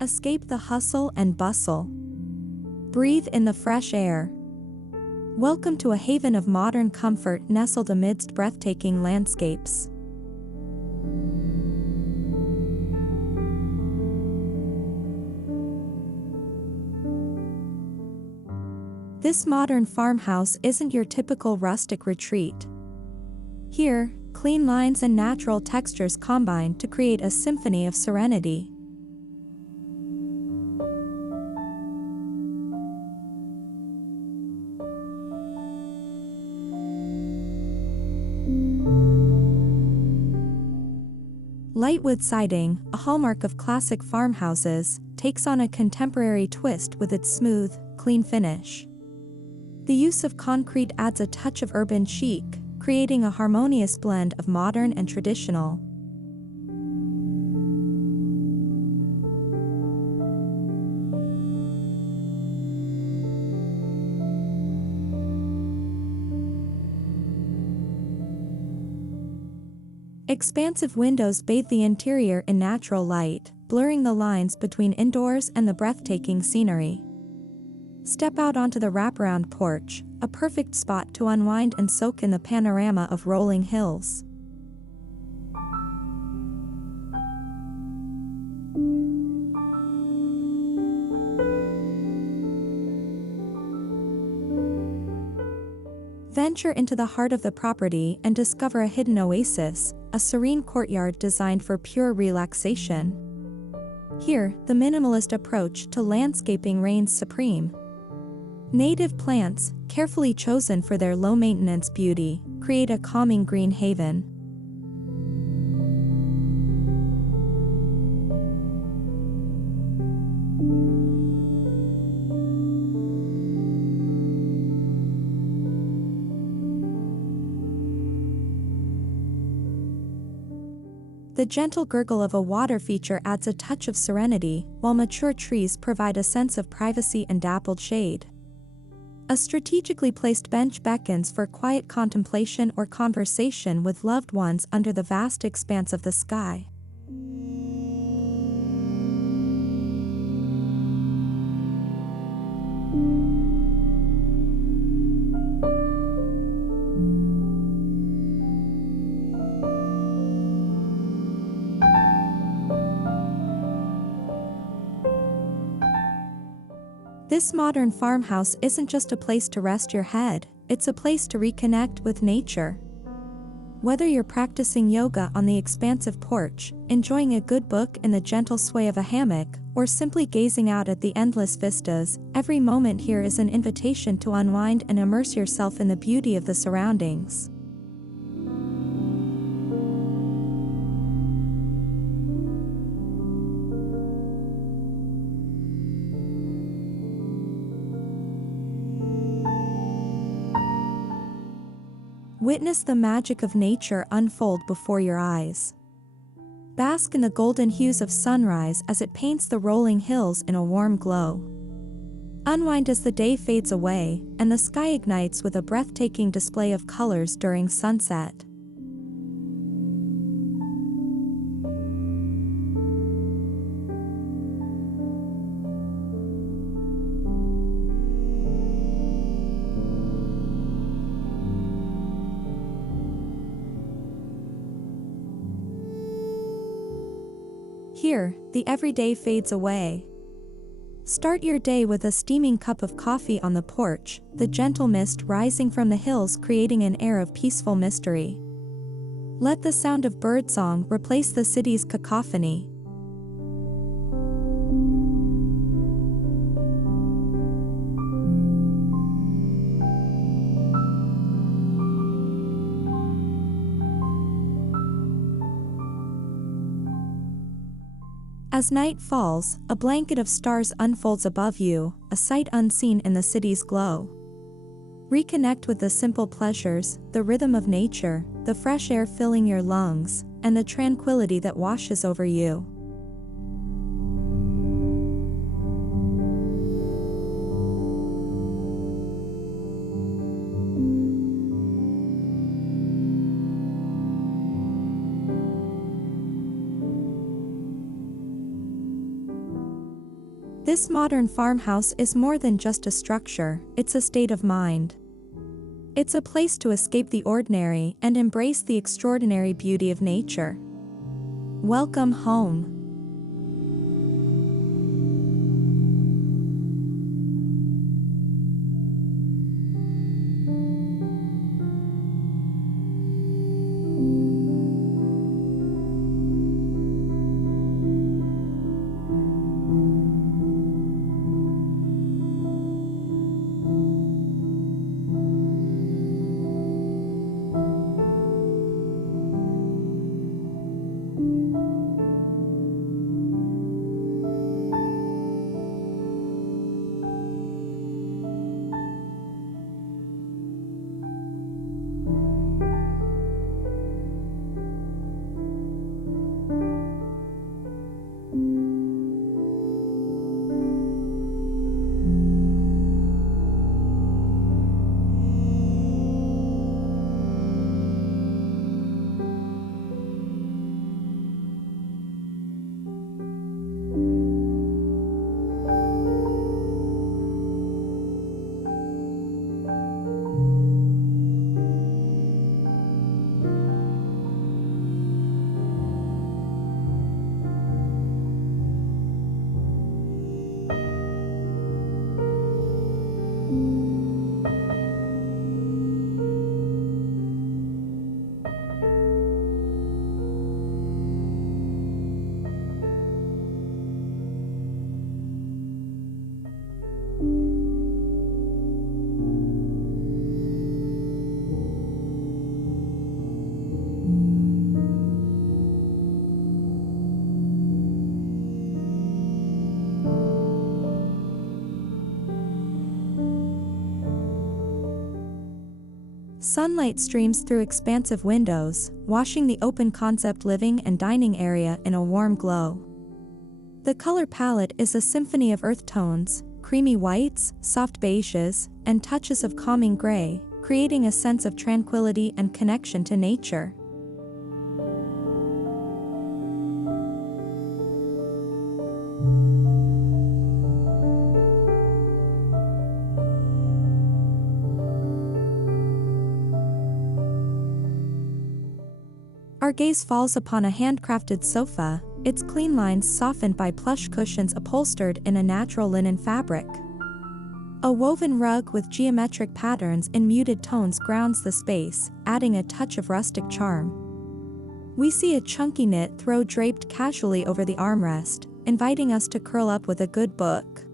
Escape the hustle and bustle. Breathe in the fresh air. Welcome to a haven of modern comfort nestled amidst breathtaking landscapes. This modern farmhouse isn't your typical rustic retreat. Here, clean lines and natural textures combine to create a symphony of serenity. Lightwood siding, a hallmark of classic farmhouses, takes on a contemporary twist with its smooth, clean finish. The use of concrete adds a touch of urban chic, creating a harmonious blend of modern and traditional. Expansive windows bathe the interior in natural light, blurring the lines between indoors and the breathtaking scenery. Step out onto the wraparound porch, a perfect spot to unwind and soak in the panorama of rolling hills. Venture into the heart of the property and discover a hidden oasis, a serene courtyard designed for pure relaxation. Here, the minimalist approach to landscaping reigns supreme. Native plants, carefully chosen for their low-maintenance beauty, create a calming green haven. The gentle gurgle of a water feature adds a touch of serenity, while mature trees provide a sense of privacy and dappled shade. A strategically placed bench beckons for quiet contemplation or conversation with loved ones under the vast expanse of the sky. This modern farmhouse isn't just a place to rest your head, it's a place to reconnect with nature. Whether you're practicing yoga on the expansive porch, enjoying a good book in the gentle sway of a hammock, or simply gazing out at the endless vistas, every moment here is an invitation to unwind and immerse yourself in the beauty of the surroundings. Witness the magic of nature unfold before your eyes. Bask in the golden hues of sunrise as it paints the rolling hills in a warm glow. Unwind as the day fades away, and the sky ignites with a breathtaking display of colors during sunset. Here, the everyday fades away. Start your day with a steaming cup of coffee on the porch, the gentle mist rising from the hills creating an air of peaceful mystery. Let the sound of birdsong replace the city's cacophony. As night falls, a blanket of stars unfolds above you, a sight unseen in the city's glow. Reconnect with the simple pleasures, the rhythm of nature, the fresh air filling your lungs, and the tranquility that washes over you. This modern farmhouse is more than just a structure, it's a state of mind. It's a place to escape the ordinary and embrace the extraordinary beauty of nature. Welcome home. Sunlight streams through expansive windows, washing the open concept living and dining area in a warm glow. The color palette is a symphony of earth tones, creamy whites, soft beiges, and touches of calming gray, creating a sense of tranquility and connection to nature. Our gaze falls upon a handcrafted sofa, its clean lines softened by plush cushions upholstered in a natural linen fabric. A woven rug with geometric patterns in muted tones grounds the space, adding a touch of rustic charm. We see a chunky knit throw draped casually over the armrest, inviting us to curl up with a good book.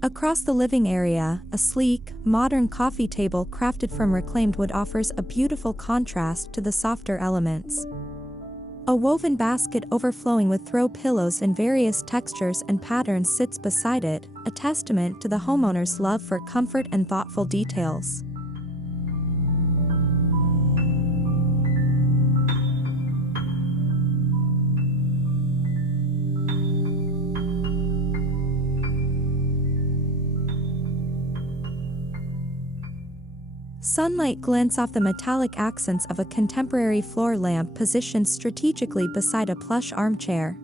Across the living area, a sleek, modern coffee table crafted from reclaimed wood offers a beautiful contrast to the softer elements. A woven basket overflowing with throw pillows in various textures and patterns sits beside it, a testament to the homeowner's love for comfort and thoughtful details. Sunlight glints off the metallic accents of a contemporary floor lamp positioned strategically beside a plush armchair.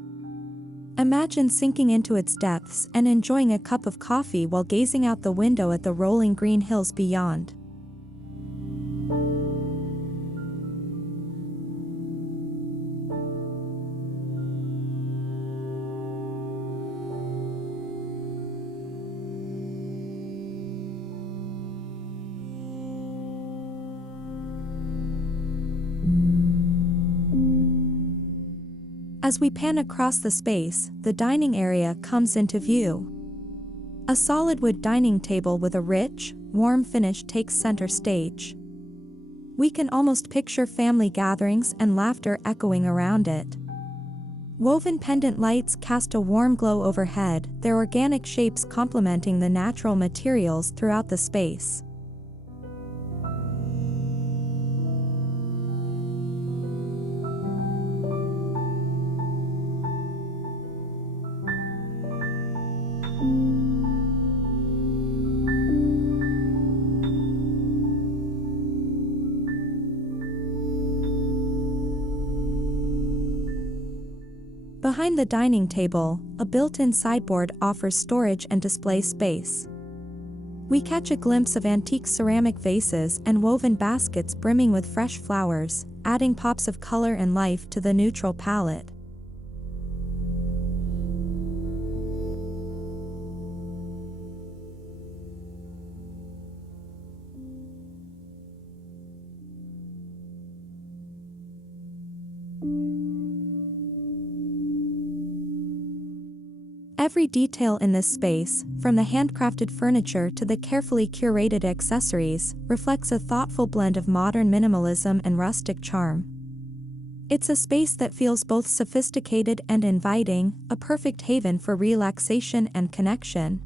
Imagine sinking into its depths and enjoying a cup of coffee while gazing out the window at the rolling green hills beyond. As we pan across the space, the dining area comes into view. A solid wood dining table with a rich, warm finish takes center stage. We can almost picture family gatherings and laughter echoing around it. Woven pendant lights cast a warm glow overhead, their organic shapes complementing the natural materials throughout the space. Behind the dining table, a built-in sideboard offers storage and display space. We catch a glimpse of antique ceramic vases and woven baskets brimming with fresh flowers, adding pops of color and life to the neutral palette. Every detail in this space, from the handcrafted furniture to the carefully curated accessories, reflects a thoughtful blend of modern minimalism and rustic charm. It's a space that feels both sophisticated and inviting, a perfect haven for relaxation and connection.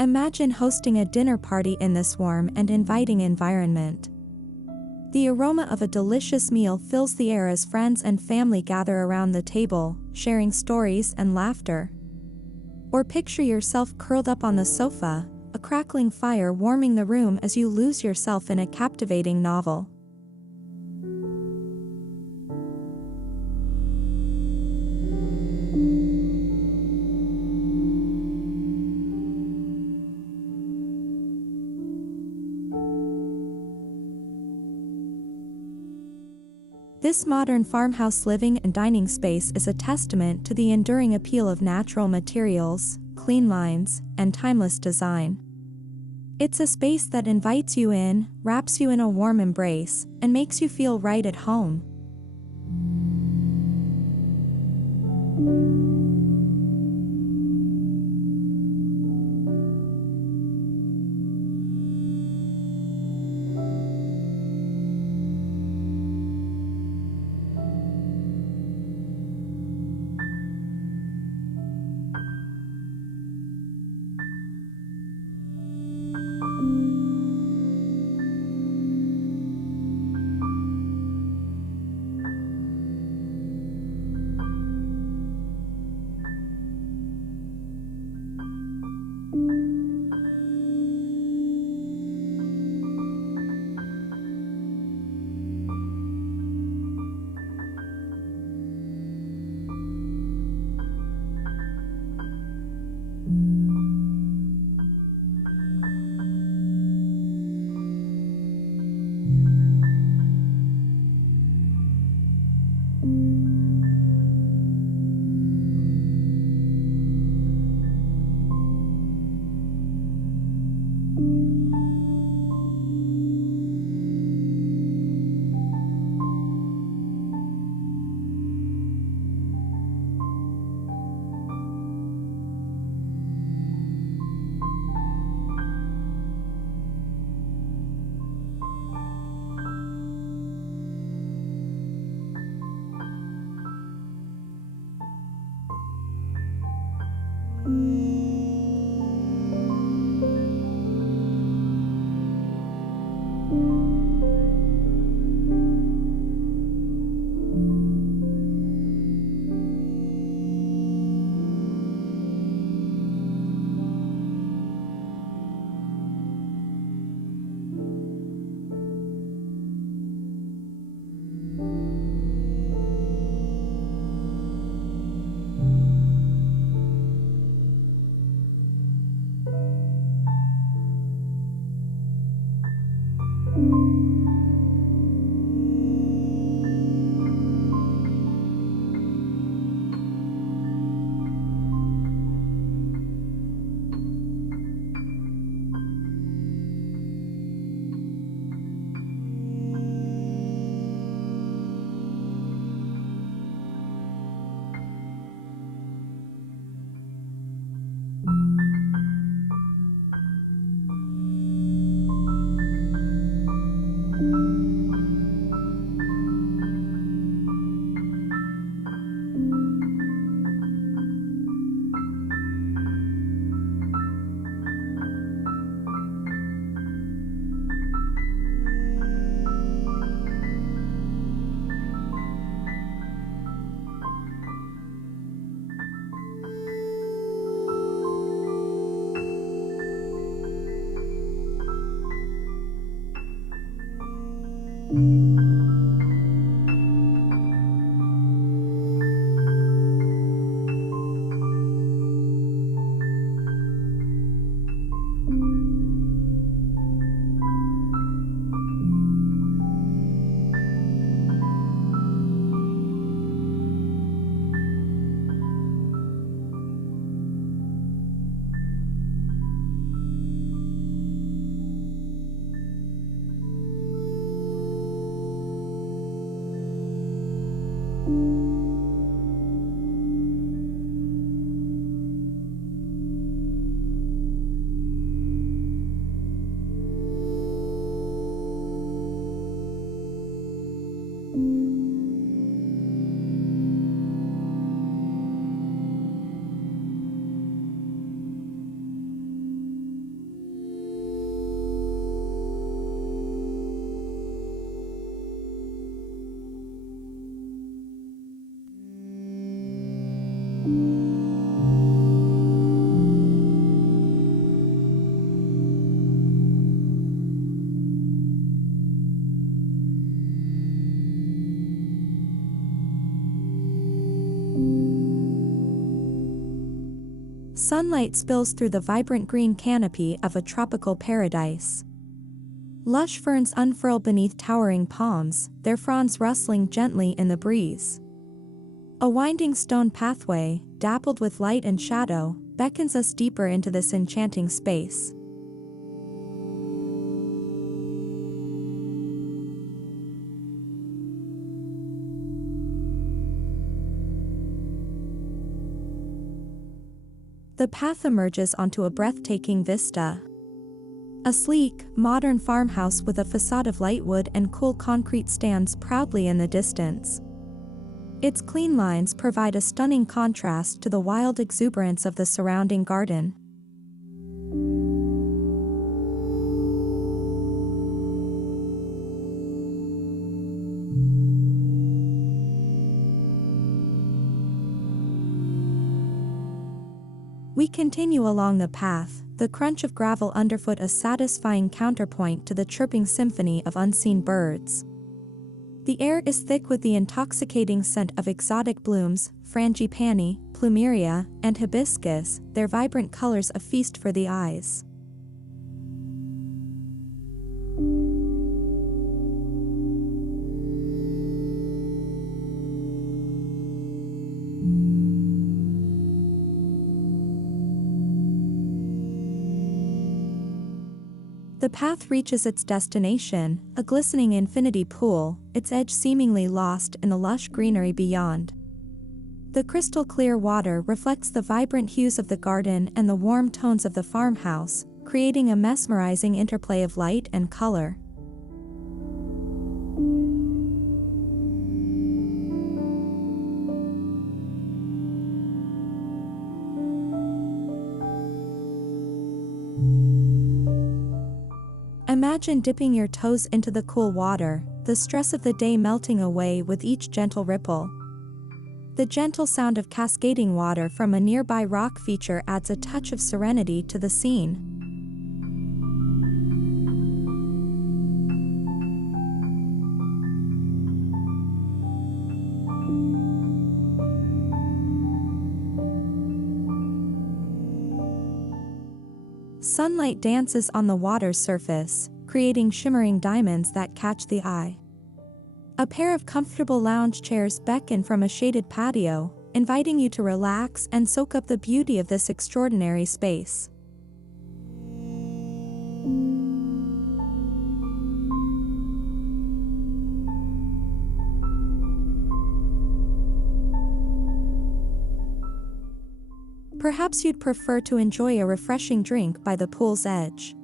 Imagine hosting a dinner party in this warm and inviting environment. The aroma of a delicious meal fills the air as friends and family gather around the table, sharing stories and laughter. Or picture yourself curled up on the sofa, a crackling fire warming the room as you lose yourself in a captivating novel. This modern farmhouse living and dining space is a testament to the enduring appeal of natural materials, clean lines, and timeless design. It's a space that invites you in, wraps you in a warm embrace, and makes you feel right at home. Sunlight spills through the vibrant green canopy of a tropical paradise. Lush ferns unfurl beneath towering palms, their fronds rustling gently in the breeze. A winding stone pathway, dappled with light and shadow, beckons us deeper into this enchanting space. The path emerges onto a breathtaking vista. A sleek, modern farmhouse with a facade of light wood and cool concrete stands proudly in the distance. Its clean lines provide a stunning contrast to the wild exuberance of the surrounding garden. We continue along the path, the crunch of gravel underfoot a satisfying counterpoint to the chirping symphony of unseen birds. The air is thick with the intoxicating scent of exotic blooms, frangipani, plumeria, and hibiscus, their vibrant colors a feast for the eyes. The path reaches its destination, a glistening infinity pool, its edge seemingly lost in the lush greenery beyond. The crystal-clear water reflects the vibrant hues of the garden and the warm tones of the farmhouse, creating a mesmerizing interplay of light and color. Imagine dipping your toes into the cool water, the stress of the day melting away with each gentle ripple. The gentle sound of cascading water from a nearby rock feature adds a touch of serenity to the scene. Sunlight dances on the water's surface, creating shimmering diamonds that catch the eye. A pair of comfortable lounge chairs beckon from a shaded patio, inviting you to relax and soak up the beauty of this extraordinary space. Perhaps you'd prefer to enjoy a refreshing drink by the pool's edge.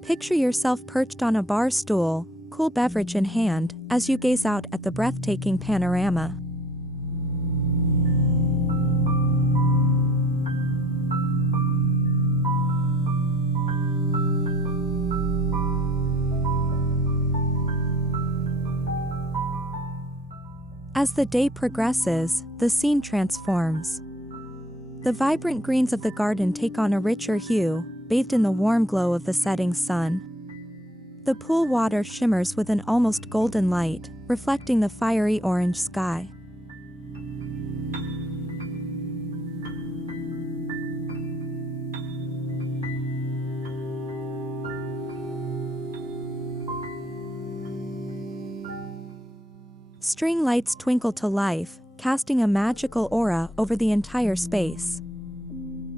Picture yourself perched on a bar stool, cool beverage in hand, as you gaze out at the breathtaking panorama. As the day progresses, the scene transforms. The vibrant greens of the garden take on a richer hue, bathed in the warm glow of the setting sun. The pool water shimmers with an almost golden light, reflecting the fiery orange sky. String lights twinkle to life, casting a magical aura over the entire space.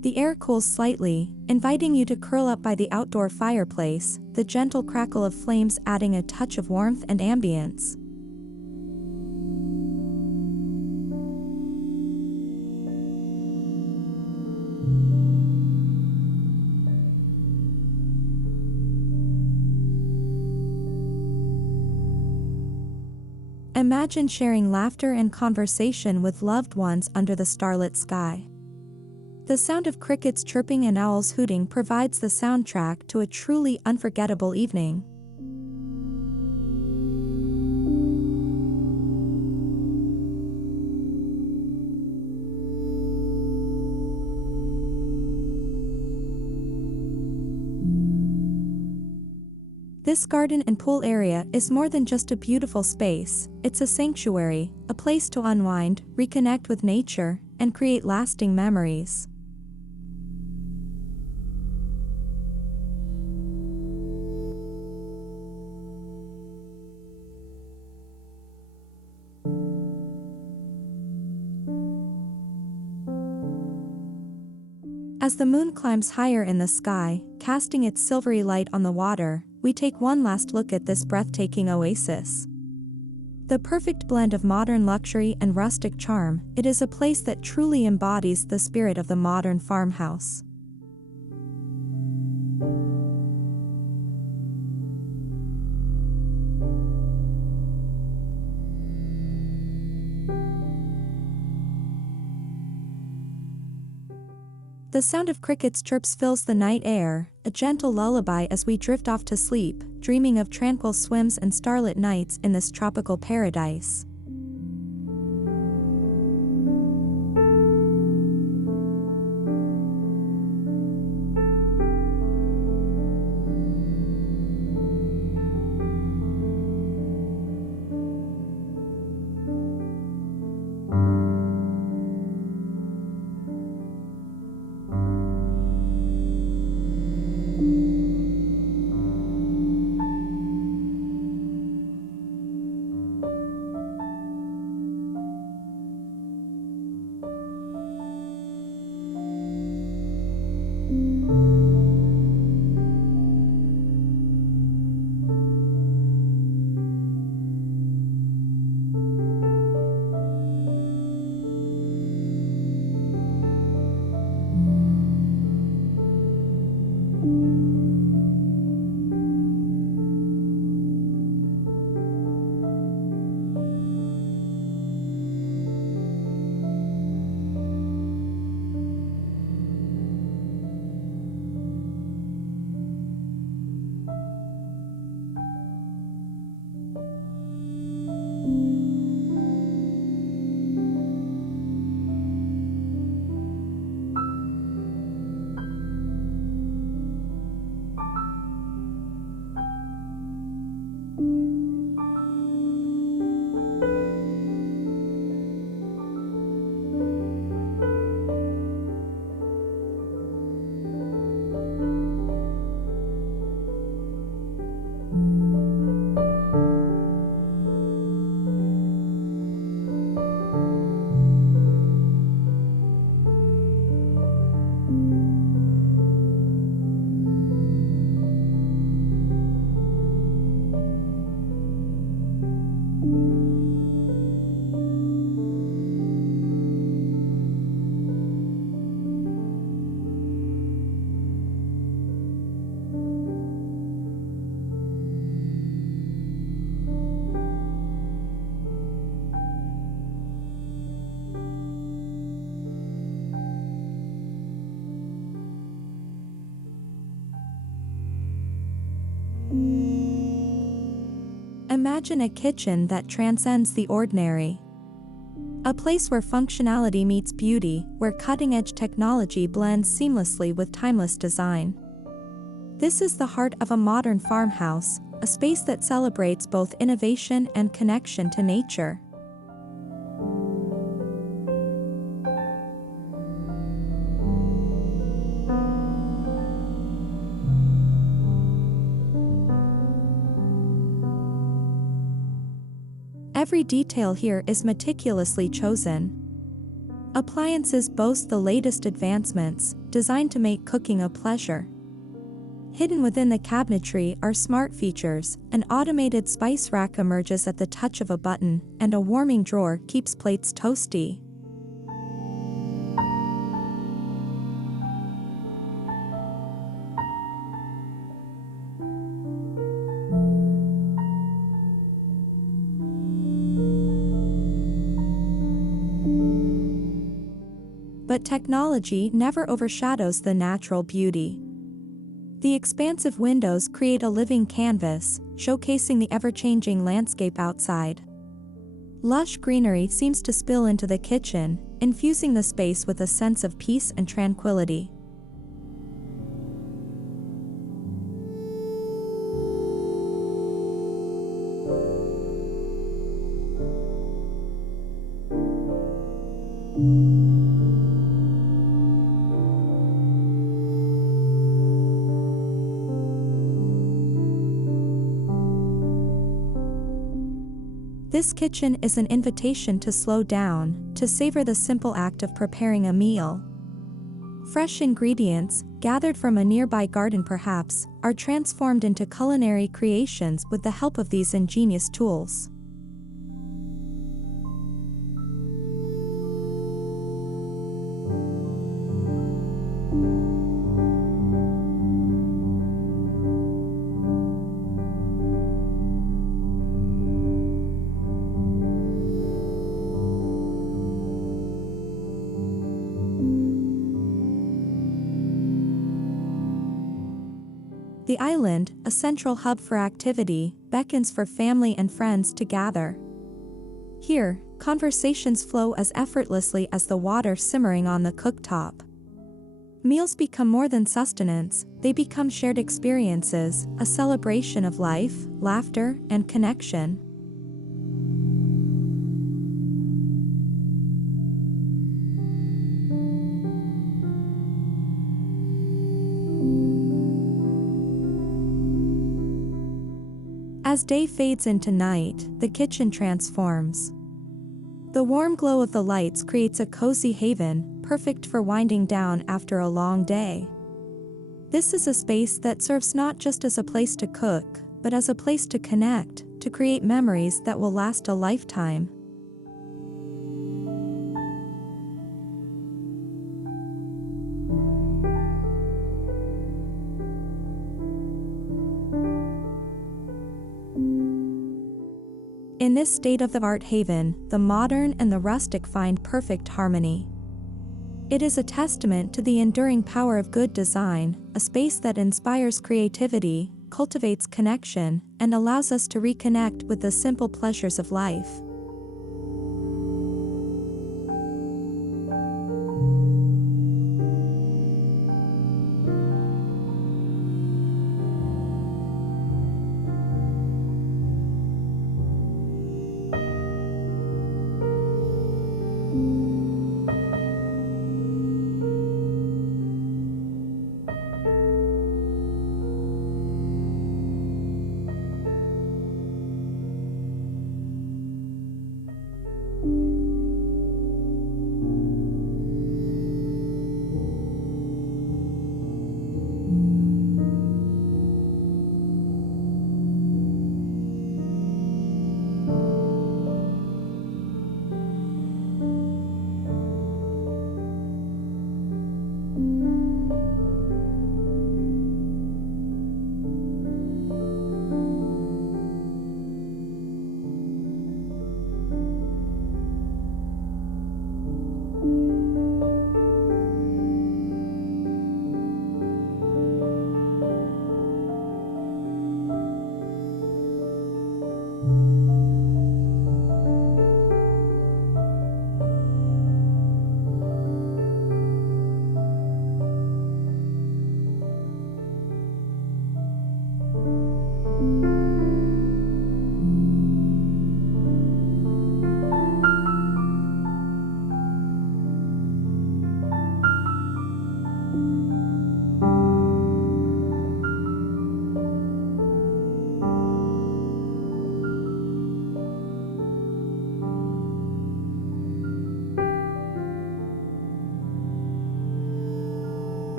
The air cools slightly, inviting you to curl up by the outdoor fireplace, the gentle crackle of flames adding a touch of warmth and ambience. Imagine sharing laughter and conversation with loved ones under the starlit sky. The sound of crickets chirping and owls hooting provides the soundtrack to a truly unforgettable evening. This garden and pool area is more than just a beautiful space, it's a sanctuary, a place to unwind, reconnect with nature, and create lasting memories. As the moon climbs higher in the sky, casting its silvery light on the water, we take one last look at this breathtaking oasis. The perfect blend of modern luxury and rustic charm, it is a place that truly embodies the spirit of the modern farmhouse. The sound of crickets' chirps fills the night air, a gentle lullaby as we drift off to sleep, dreaming of tranquil swims and starlit nights in this tropical paradise. Imagine a kitchen that transcends the ordinary. A place where functionality meets beauty, where cutting-edge technology blends seamlessly with timeless design. This is the heart of a modern farmhouse, a space that celebrates both innovation and connection to nature. Every detail here is meticulously chosen. Appliances boast the latest advancements, designed to make cooking a pleasure. Hidden within the cabinetry are smart features. An automated spice rack emerges at the touch of a button, and a warming drawer keeps plates toasty. But technology never overshadows the natural beauty. The expansive windows create a living canvas, showcasing the ever-changing landscape outside. Lush greenery seems to spill into the kitchen, infusing the space with a sense of peace and tranquility. This kitchen is an invitation to slow down, to savor the simple act of preparing a meal. Fresh ingredients, gathered from a nearby garden perhaps, are transformed into culinary creations with the help of these ingenious tools. The island, a central hub for activity, beckons for family and friends to gather. Here, conversations flow as effortlessly as the water simmering on the cooktop. Meals become more than sustenance, they become shared experiences, a celebration of life, laughter, and connection. As day fades into night, the kitchen transforms. The warm glow of the lights creates a cozy haven, perfect for winding down after a long day. This is a space that serves not just as a place to cook, but as a place to connect, to create memories that will last a lifetime. In this state-of-the-art haven, the modern and the rustic find perfect harmony. It is a testament to the enduring power of good design, a space that inspires creativity, cultivates connection, and allows us to reconnect with the simple pleasures of life.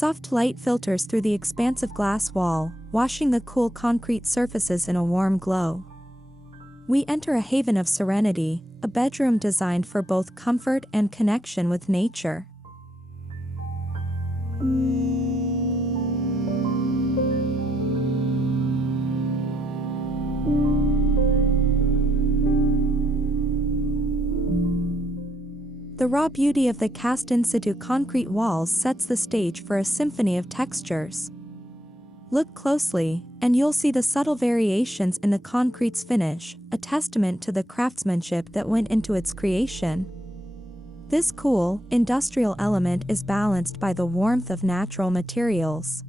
Soft light filters through the expansive glass wall, washing the cool concrete surfaces in a warm glow. We enter a haven of serenity, a bedroom designed for both comfort and connection with nature. The raw beauty of the cast-in-situ concrete walls sets the stage for a symphony of textures. Look closely, and you'll see the subtle variations in the concrete's finish, a testament to the craftsmanship that went into its creation. This cool, industrial element is balanced by the warmth of natural materials.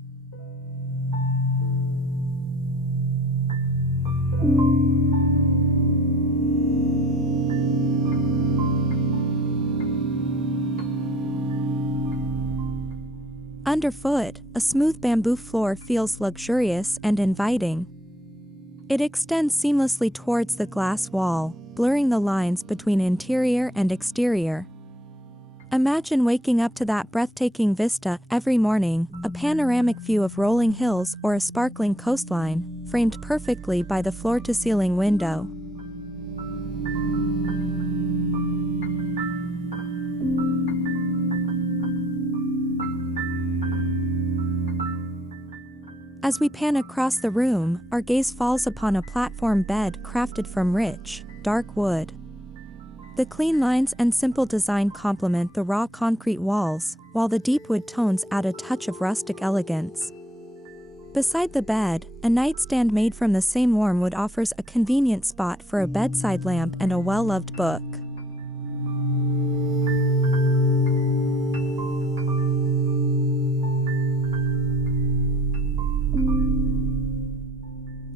Underfoot, a smooth bamboo floor feels luxurious and inviting. It extends seamlessly towards the glass wall, blurring the lines between interior and exterior. Imagine waking up to that breathtaking vista every morning, a panoramic view of rolling hills or a sparkling coastline, framed perfectly by the floor-to-ceiling window. As we pan across the room, our gaze falls upon a platform bed crafted from rich, dark wood. The clean lines and simple design complement the raw concrete walls, while the deep wood tones add a touch of rustic elegance. Beside the bed, a nightstand made from the same warm wood offers a convenient spot for a bedside lamp and a well-loved book.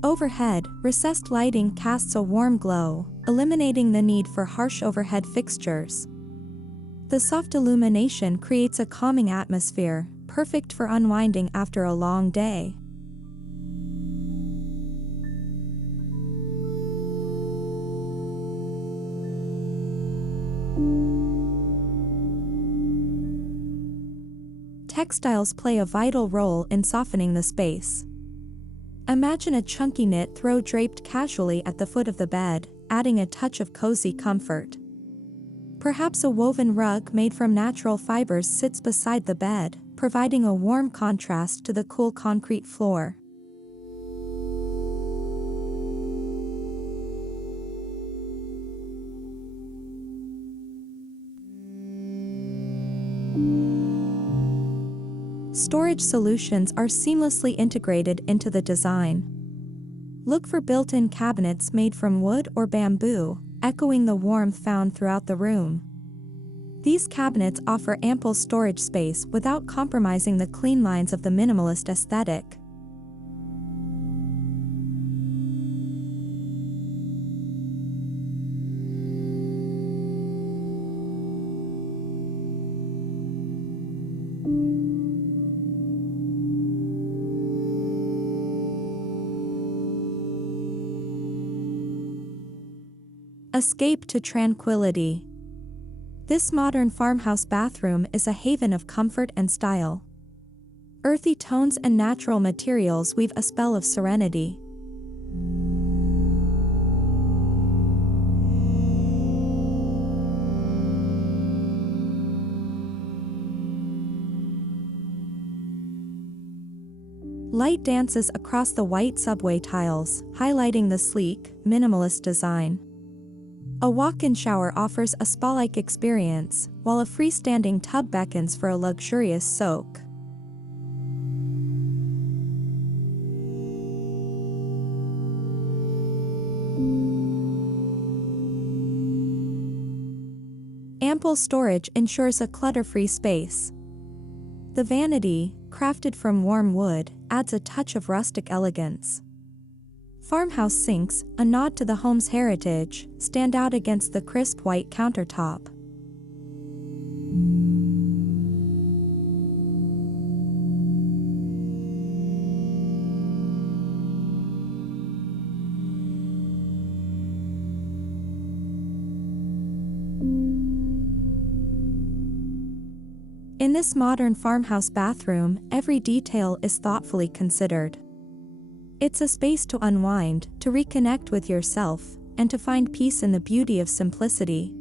Overhead, recessed lighting casts a warm glow, eliminating the need for harsh overhead fixtures. The soft illumination creates a calming atmosphere, perfect for unwinding after a long day. Textiles play a vital role in softening the space. Imagine a chunky knit throw draped casually at the foot of the bed, adding a touch of cozy comfort. Perhaps a woven rug made from natural fibers sits beside the bed, providing a warm contrast to the cool concrete floor. Storage solutions are seamlessly integrated into the design. Look for built-in cabinets made from wood or bamboo, echoing the warmth found throughout the room. These cabinets offer ample storage space without compromising the clean lines of the minimalist aesthetic. Escape to tranquility. This modern farmhouse bathroom is a haven of comfort and style. Earthy tones and natural materials weave a spell of serenity. Light dances across the white subway tiles, highlighting the sleek, minimalist design. A walk-in shower offers a spa-like experience, while a freestanding tub beckons for a luxurious soak. Ample storage ensures a clutter-free space. The vanity, crafted from warm wood, adds a touch of rustic elegance. Farmhouse sinks, a nod to the home's heritage, stand out against the crisp white countertop. In this modern farmhouse bathroom, every detail is thoughtfully considered. It's a space to unwind, to reconnect with yourself, and to find peace in the beauty of simplicity.